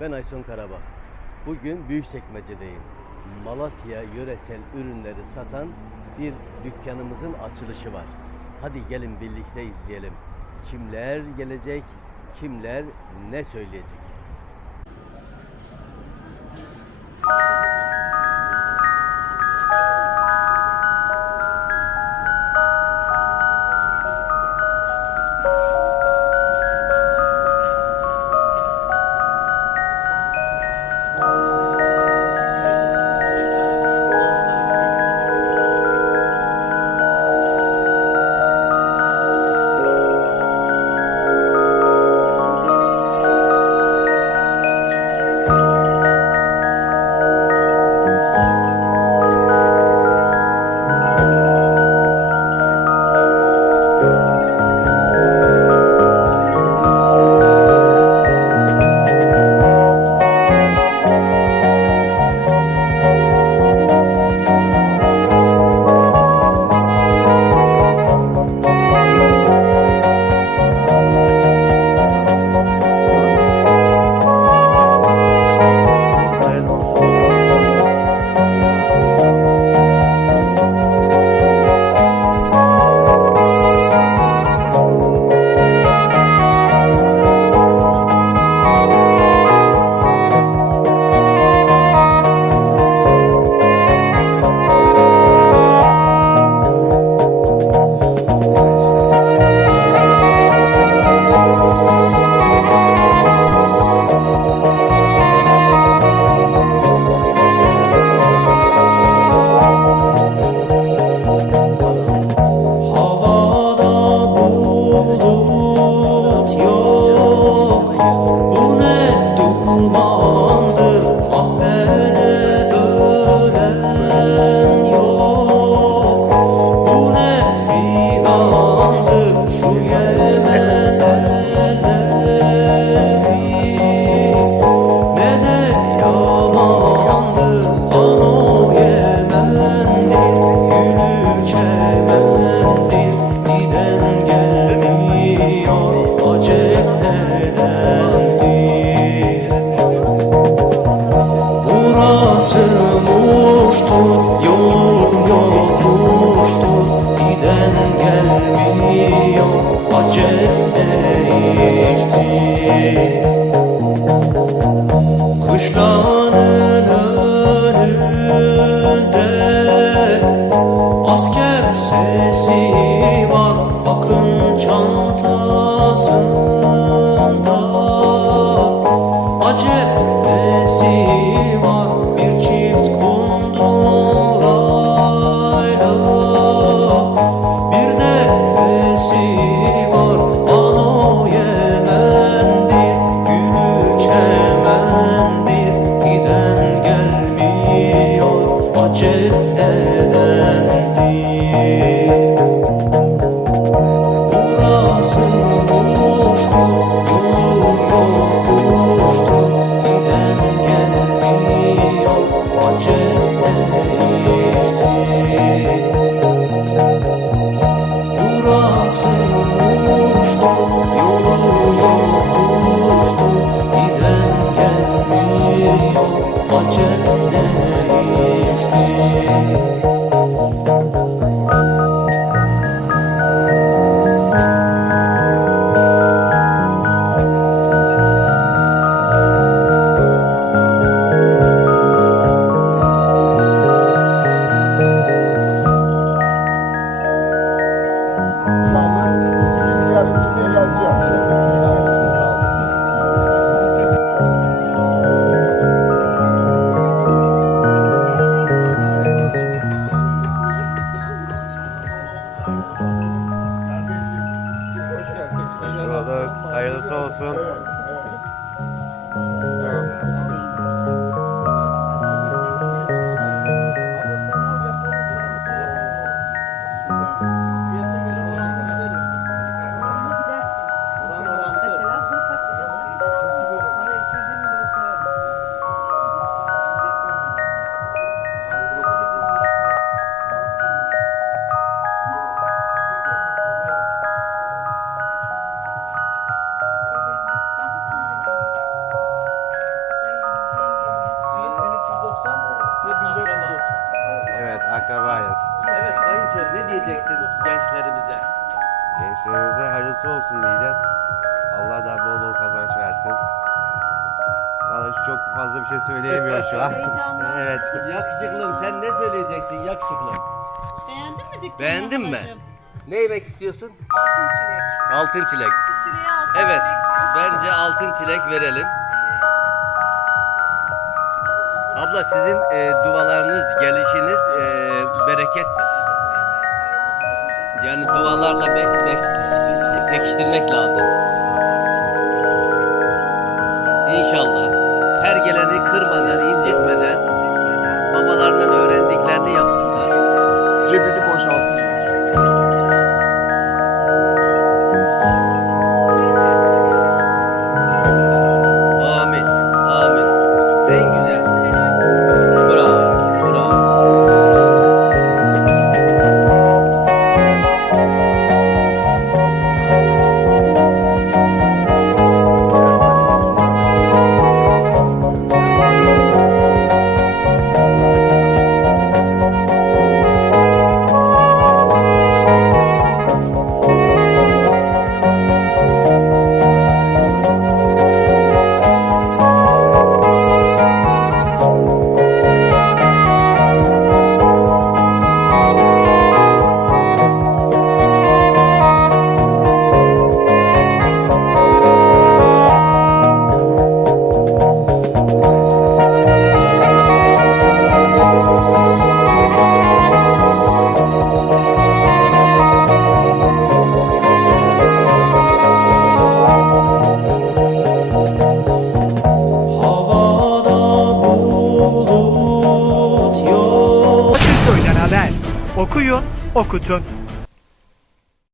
Ben Ayson Karabak. Bugün Büyükçekmece'deyim. Malatya yöresel ürünleri satan bir dükkanımızın açılışı var. Hadi gelin birlikte izleyelim. Kimler gelecek, kimler ne söyleyecek? Gelmiyor acep Kışlanın önünde Asker sesi var bakın çantasında. Acep gelmiyor acep Bulduk. Hayırlısı olsun. Mesela söyleyeceksin gençlerimize? Gençlerimize hayırlısı olsun diyeceğiz. Allah da bol bol kazanç versin. Vallahi çok fazla bir şey söyleyemiyorum şu an. Heyecandan. evet. Yakışıklım sen ne söyleyeceksin yakışıklım? Beğendin mi dükkanı? Beğendin mi? Ne yemek istiyorsun? Altın çilek. Altın çilek. Şu çileğe altın Evet. çilek diyor. Bence altın çilek verelim. Abla sizin e, dualarınız, gelişiniz e, berekettir. Yani dualarla bek, bek, pekiştirmek lazım. İnşallah her geleni kırmadan, incitmeden babalarından öğrendiklerini yapsınlar. Cebini boşaltın. Amin. Amin. En güzel. Okutu